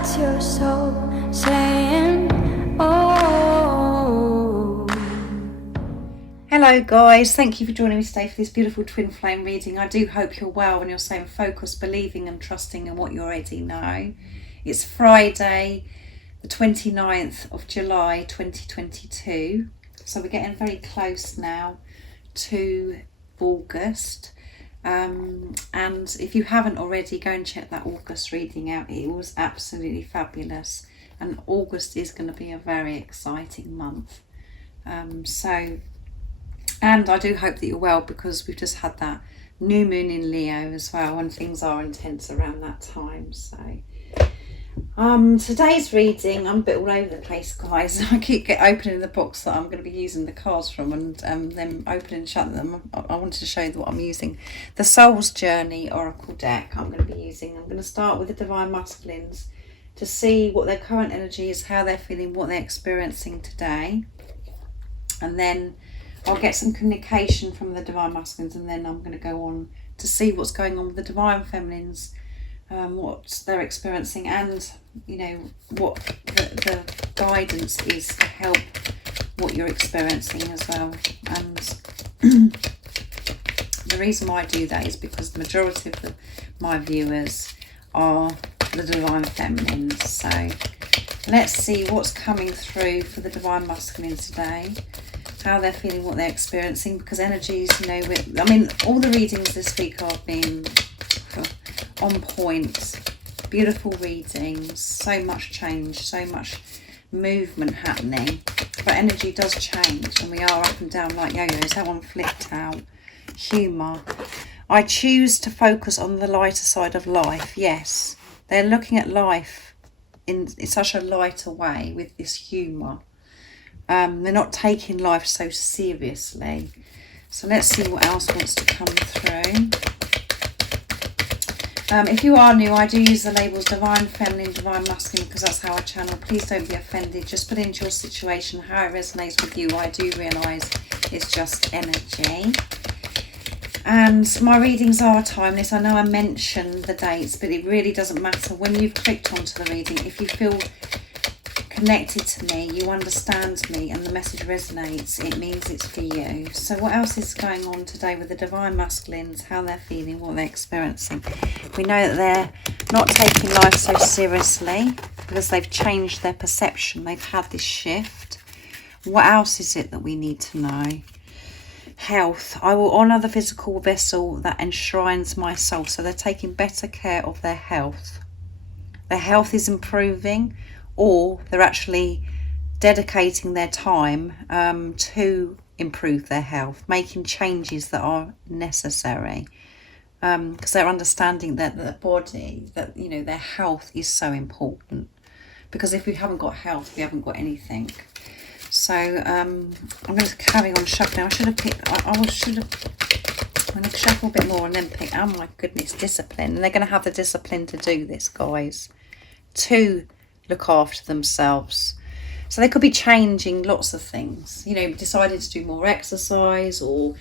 That's your soul saying, oh. Hello guys, thank you for joining me today for this beautiful twin flame reading. I do hope you're well and you're staying focused, believing and trusting in what you already know. It's Friday, the 29th of July 2022. So we're getting very close now to August. And if you haven't already, go and check that August reading out. It was absolutely fabulous. And August is going to be a very exciting month. And I do hope that you're well, because we've just had that new moon in Leo as well, and things are intense around that time. So today's reading, I'm a bit all over the place, guys. I keep opening the box that I'm going to be using the cards from, and then opening and shutting them. I wanted to show you what I'm using. The Soul's Journey Oracle deck I'm going to be using. I'm going to start with the Divine Masculines to see what their current energy is, how they're feeling, what they're experiencing today. And then I'll get some communication from the Divine Masculines, and then I'm going to go on to see what's going on with the Divine Feminines, what they're experiencing, and you know what the guidance is to help what you're experiencing as well. And the reason why I do that is because the majority of my viewers are the Divine Feminines. So let's see what's coming through for the Divine Masculines today, how they're feeling, what they're experiencing, because energies, you know, I mean, all the readings this week have been on point, beautiful readings, so much change, so much movement happening, but energy does change and we are up and down like yo-yos. That one flipped out. Humour. I choose to focus on the lighter side of life. Yes, they're looking at life in such a lighter way with this humour. They're not taking life so seriously. So let's see what else wants to come through. If you are new, I do use the labels Divine Feminine, Divine Masculine, because that's how I channel. Please don't be offended. Just put into your situation how it resonates with you. I do realise it's just energy. And my readings are timeless. I know I mentioned the dates, but it really doesn't matter. When you've clicked onto the reading, if you feel connected to me, you understand me, and the message resonates, it means it's for you. So what else is going on today with the Divine Masculines, how they're feeling, what they're experiencing? We know that they're not taking life so seriously because they've changed their perception. They've had this shift. What else is it that we need to know? Health. I will honour the physical vessel that enshrines my soul. So they're taking better care of their health. Their health is improving, or they're actually dedicating their time to improve their health, making changes that are necessary, because they're understanding that the body, that, you know, their health is so important, because if we haven't got health, we haven't got anything. So I'm going to carry on shuffling. I should have picked, I'm going to shuffle a bit more and then pick. Oh my goodness, discipline. And they're going to have the discipline to do this, guys, to look after themselves. So they could be changing lots of things, you know, decided to do more exercise, or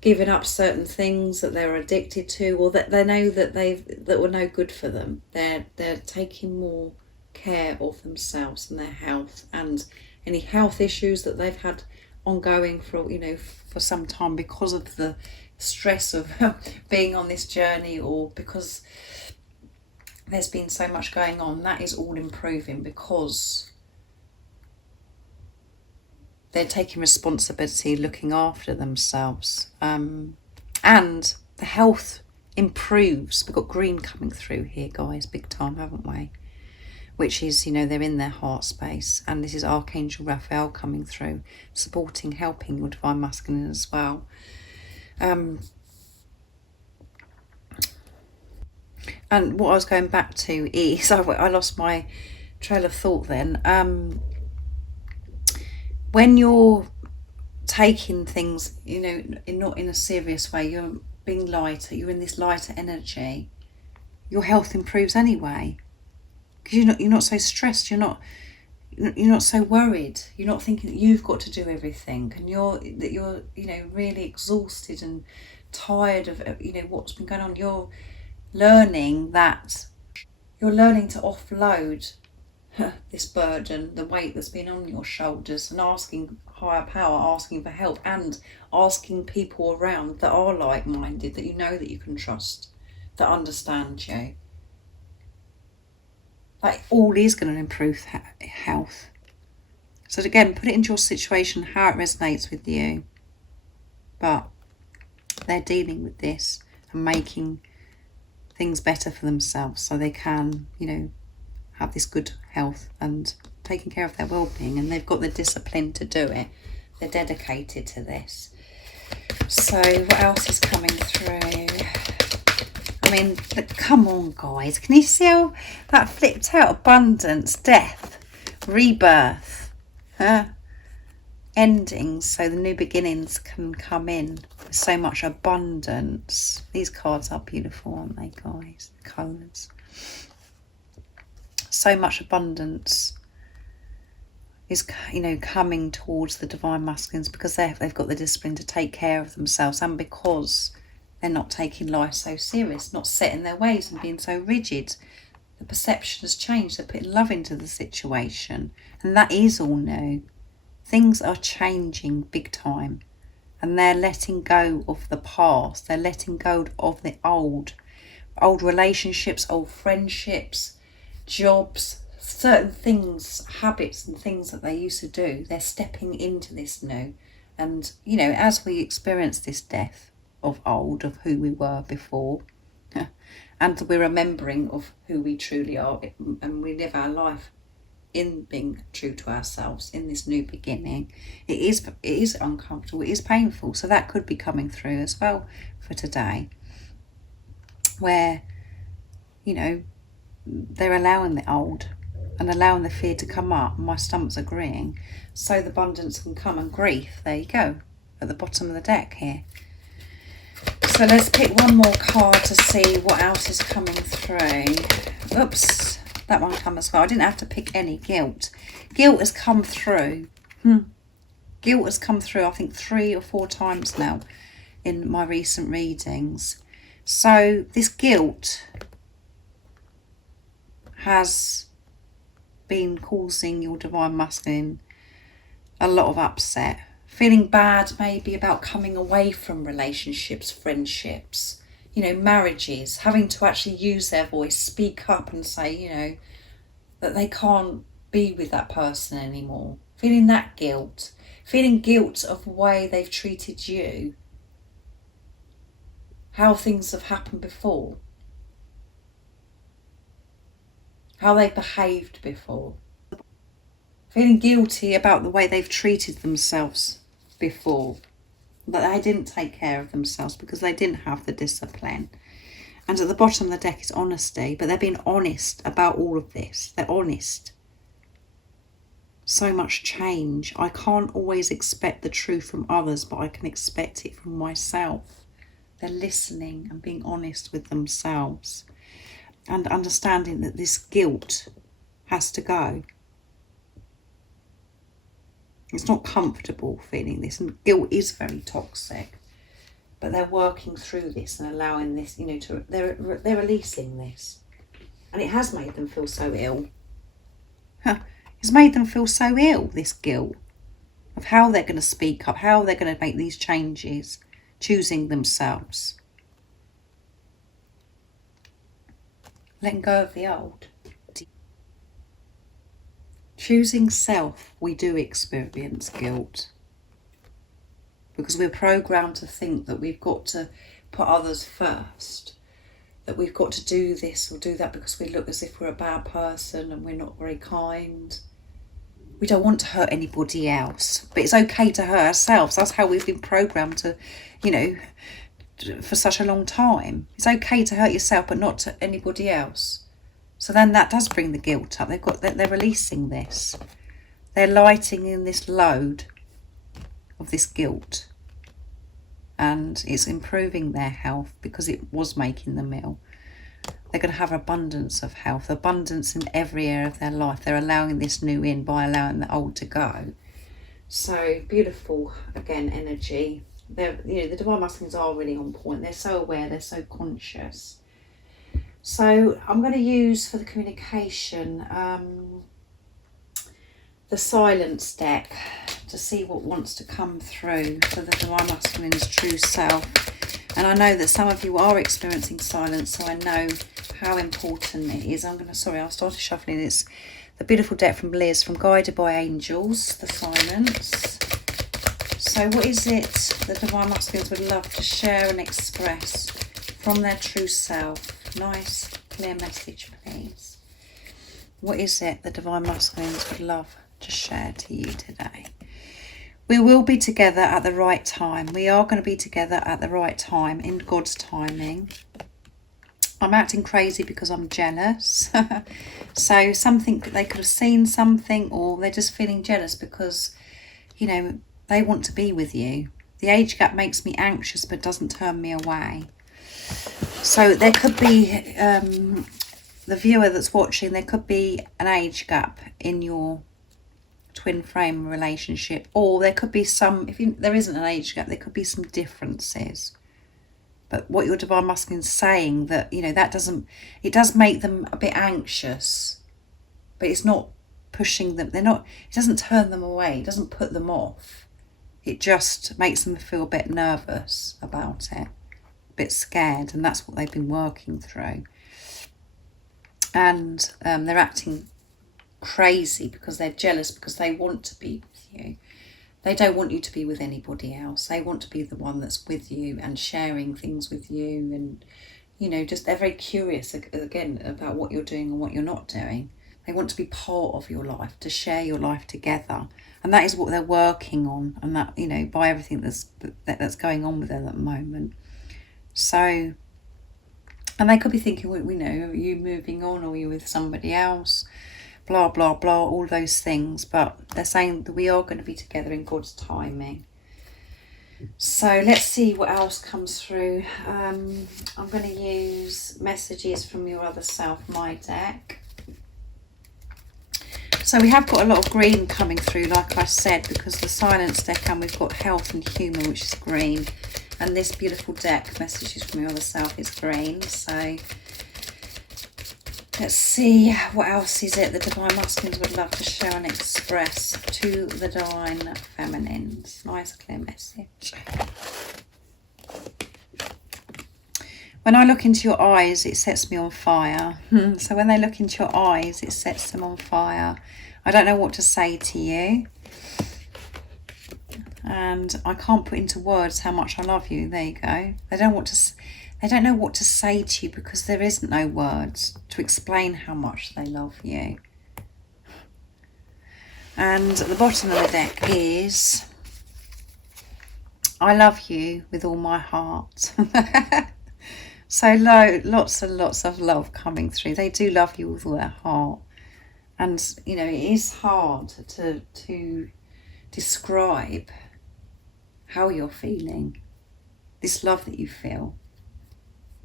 giving up certain things that they're addicted to, or that they know that that were no good for them. They're taking more care of themselves and their health, and any health issues that they've had ongoing for, you know, for some time, because of the stress of being on this journey, or because there's been so much going on. That is all improving because they're taking responsibility, looking after themselves, and the health improves. We've got green coming through here, guys, big time, haven't we? Which is, you know, they're in their heart space, and this is Archangel Raphael coming through, supporting, helping your Divine Masculine as well. And what I was going back to is, I lost my trail of thought then. When you're taking things, you know, not in a serious way, you're being lighter, you're in this lighter energy, your health improves anyway. Because you're not so stressed, you're not so worried, you're not thinking that you've got to do everything, and you're you know, really exhausted and tired of, you know, what's been going on. You're learning to offload this burden, the weight that's been on your shoulders, and asking higher power, asking for help, and asking people around that are like-minded, that you know that you can trust, that understand you. That all is going to improve health. So again, put it into your situation, how it resonates with you. But they're dealing with this and making things better for themselves so they can, you know, have this good health and taking care of their well-being, and they've got the discipline to do it. They're dedicated to this. So what else is coming through? I mean, come on guys, can you see how that flipped out? Abundance, death, rebirth, endings, so the new beginnings can come in with so much abundance. These cards are beautiful, aren't they guys? The colours. So much abundance is, you know, coming towards the divine masculines because they've got the discipline to take care of themselves, and because they're not taking life so serious, not set in their ways and being so rigid. The perception has changed. They're putting love into the situation, and that is all new. Things are changing big time, and they're letting go of the past. They're letting go of the old relationships, old friendships, jobs, certain things, habits and things that they used to do. They're stepping into this new. And, you know, as we experience this death of old, of who we were before, and we're remembering of who we truly are, and we live our life in being true to ourselves in this new beginning, it is uncomfortable, it is painful. So that could be coming through as well for today, where, you know, they're allowing the old and allowing the fear to come up. My stomach's agreeing, so the abundance can come, and grief, there you go, at the bottom of the deck here. So let's pick one more card to see what else is coming through. Oops, that one come as well. I didn't have to pick any. Guilt has come through. Guilt has come through, I think 3 or 4 times now in my recent readings. So this guilt has been causing your divine masculine a lot of upset, feeling bad maybe about coming away from relationships, friendships, you know, marriages, having to actually use their voice, speak up and say, you know, that they can't be with that person anymore. Feeling that guilt, feeling guilt of the way they've treated you, how things have happened before, how they behaved before. Feeling guilty about the way they've treated themselves before, that they didn't take care of themselves because they didn't have the discipline. And at the bottom of the deck is honesty, but they're being honest about all of this. They're honest. So much change. I can't always expect the truth from others, but I can expect it from myself. They're listening and being honest with themselves and understanding that this guilt has to go. It's not comfortable feeling this, and guilt is very toxic. But they're working through this and allowing this, you know, they're releasing this, and it has made them feel so ill. It's made them feel so ill, this guilt of how they're going to speak up, how they're going to make these changes, choosing themselves, letting go of the old. Choosing self, we do experience guilt because we're programmed to think that we've got to put others first, that we've got to do this or do that because we look as if we're a bad person and we're not very kind. We don't want to hurt anybody else, but it's okay to hurt ourselves. That's how we've been programmed to, you know, for such a long time. It's okay to hurt yourself, but not to anybody else. So then that does bring the guilt up. They're releasing this. They're lighting in this load of this guilt. And it's improving their health because it was making them ill. They're going to have abundance of health, abundance in every area of their life. They're allowing this new in by allowing the old to go. So beautiful, again, energy. They're, you know, the divine masculines are really on point. They're so aware, they're so conscious. So I'm going to use for the communication the silence deck to see what wants to come through for the Divine Masculine's true self. And I know that some of you are experiencing silence, so I know how important it is. I'll start shuffling. It's the beautiful deck from Liz, from Guided by Angels, the silence. So what is it the Divine Masculines would love to share and express from their true self? Nice, clear message, please. What is it the Divine Masculines would love to share to you today? We will be together at the right time. We are going to be together at the right time, in God's timing. I'm acting crazy because I'm jealous. So something, they could have seen something, or they're just feeling jealous because, you know, they want to be with you. The age gap makes me anxious but doesn't turn me away. So there could be, the viewer that's watching, there could be an age gap in your twin flame relationship, or there could be some, there isn't an age gap, there could be some differences. But what your Divine Masculine is saying, that, you know, that doesn't, it does make them a bit anxious, but it's not pushing them, it doesn't turn them away, it doesn't put them off. It just makes them feel a bit nervous about it, a bit scared, and that's what they've been working through. And they're acting crazy because they're jealous, because they want to be with you. They don't want you to be with anybody else. They want to be the one that's with you and sharing things with you, and, you know, just they're very curious again about what you're doing and what you're not doing. They want to be part of your life, to share your life together, and that is what they're working on, and that, you know, by everything that's going on with them at the moment. So, and they could be thinking, well, you know, are you moving on, or are you with somebody else? Blah, blah, blah, all those things. But they're saying that we are going to be together in God's timing. So let's see what else comes through. I'm going to use messages from your other self, my deck. So we have got a lot of green coming through, like I said, because the silence deck, and we've got health and humour, which is green. And this beautiful deck, messages from your other self, is green. So let's see, what else is it the Divine Masculines would love to share and express to the Divine Feminines? Nice, clear message. When I look into your eyes, it sets me on fire. So when they look into your eyes, it sets them on fire. I don't know what to say to you. And I can't put into words how much I love you. There you go. They don't know what to say to you, because there isn't no words to explain how much they love you. And at the bottom of the deck is, I love you with all my heart. So lots and lots of love coming through. They do love you with all their heart. And, you know, it is hard to describe how you're feeling, this love that you feel.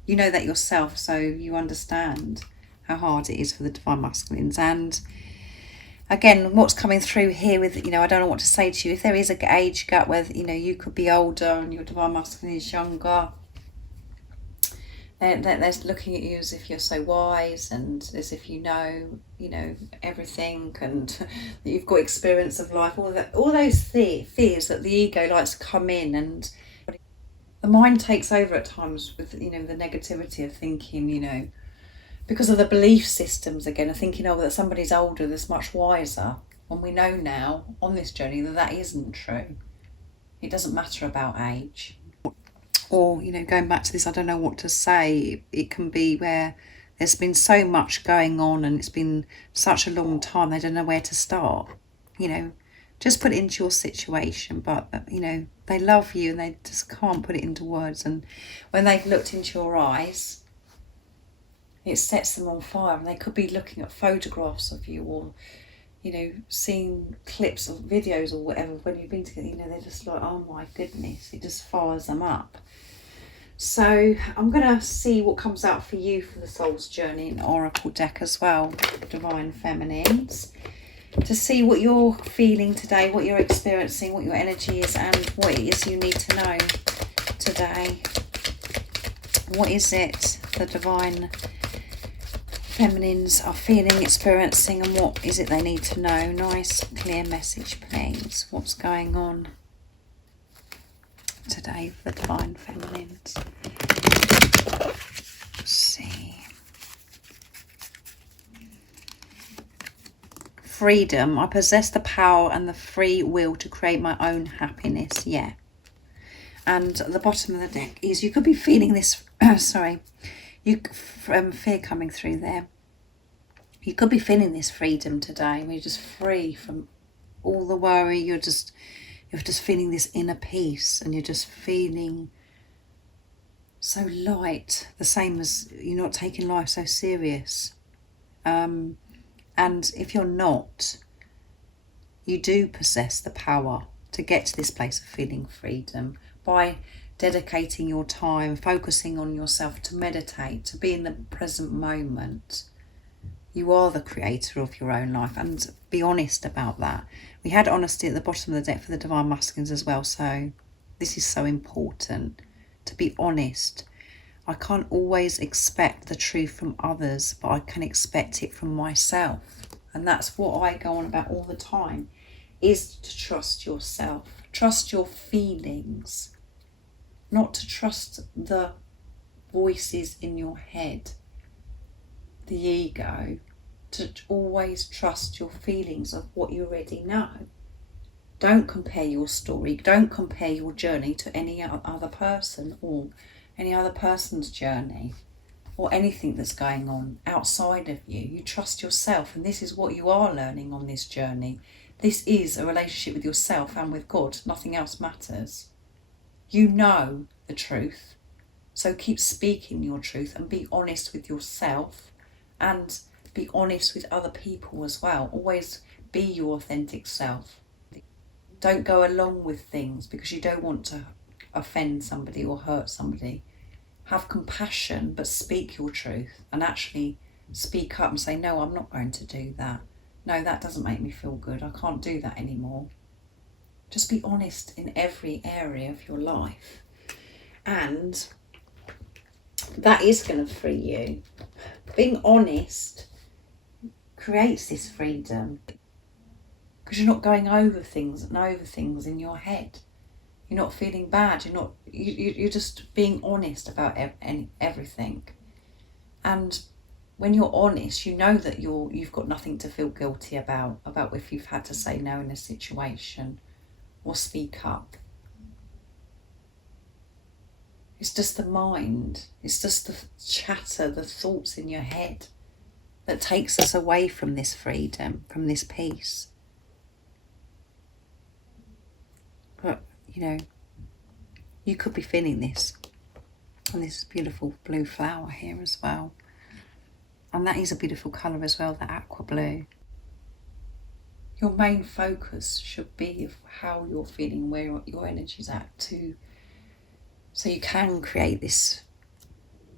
You know that yourself, so you understand how hard it is for the Divine Masculines. And again, what's coming through here with, you know, I don't know what to say to you. If there is an age gap where, you know, you could be older and your Divine Masculine is younger, they're looking at you as if you're so wise, and as if you know everything, and that you've got experience of life. All those fears that the ego likes to come in, and the mind takes over at times with, you know, the negativity of thinking, you know, because of the belief systems again, of thinking, oh, that somebody's older, that's much wiser. And we know now on this journey that isn't true. It doesn't matter about age. Or, you know, going back to this, I don't know what to say. It can be where there's been so much going on and it's been such a long time, they don't know where to start. You know, just put it into your situation. But, you know, they love you and they just can't put it into words. And when they've looked into your eyes, it sets them on fire. And they could be looking at photographs of you, or, you know, seeing clips of videos or whatever when you've been together. You know, they're just like, oh my goodness, it just fires them up. So I'm going to see what comes out for you for the Soul's Journey in Oracle deck as well, Divine Feminines, to see what you're feeling today, what you're experiencing, what your energy is, and what it is you need to know today. What is it the Divine feminines are feeling, experiencing, and what is it they need to know. Nice, clear message, please. What's going on today for the divine feminines? Let's see. Freedom. I possess the power and the free will to create my own happiness. Yeah. And at the bottom of the deck is, you could be feeling this, sorry, fear coming through there. You could be feeling this freedom today. You're just free from all the worry. You're just feeling this inner peace, and you're just feeling so light, the same as you're not taking life so serious. And if you're not, you do possess the power to get to this place of feeling freedom by dedicating your time, focusing on yourself, to meditate, to be in the present moment. You are the creator of your own life, and be honest about that. We had honesty at the bottom of the deck for the divine masculines as well, so this is so important, to be honest. I can't always expect the truth from others, but I can expect it from myself. And that's what I go on about all the time, is to trust yourself, trust your feelings, not to trust the voices in your head, the ego, to always trust your feelings of what you already know. Don't compare your story, don't compare your journey to any other person or any other person's journey or anything that's going on outside of you. You trust yourself, and this is what you are learning on this journey. This is a relationship with yourself and with God. Nothing else matters. You know the truth, so keep speaking your truth and be honest with yourself and be honest with other people as well. Always be your authentic self. Don't go along with things because you don't want to offend somebody or hurt somebody. Have compassion, but speak your truth and actually speak up and say, no, I'm not going to do that. No, that doesn't make me feel good. I can't do that anymore. Just be honest in every area of your life. And that is going to free you. Being honest creates this freedom because you're not going over things in your head. You're not feeling bad. You're just being honest about everything. And when you're honest, you know that you've got nothing to feel guilty about if you've had to say no in a situation or speak up. It's just the mind. It's just the chatter, the thoughts in your head that takes us away from this freedom, from this peace. But, you could be feeling this on this beautiful blue flower here as well. And that is a beautiful colour as well, the aqua blue. Your main focus should be of how you're feeling, where your energy's at, so you can create this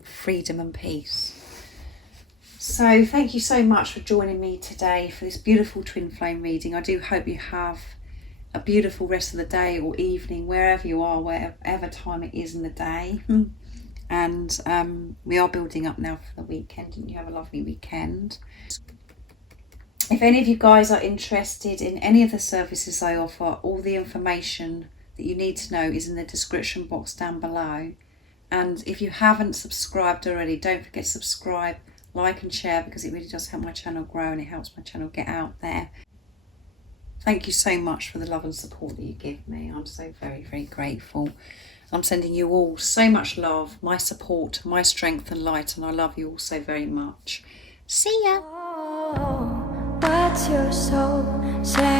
freedom and peace. So thank you so much for joining me today for this beautiful twin flame reading. I do hope you have a beautiful rest of the day or evening, wherever you are, wherever time it is in the day. And we are building up now for the weekend, and you have a lovely weekend. If any of you guys are interested in any of the services I offer, all the information that you need to know is in the description box down below. And if you haven't subscribed already, don't forget to subscribe, like and share, because it really does help my channel grow and it helps my channel get out there. Thank you so much for the love and support that you give me. I'm so very, very grateful. I'm sending you all so much love, my support, my strength and light, and I love you all so very much. See ya. Oh, what's your soul saying?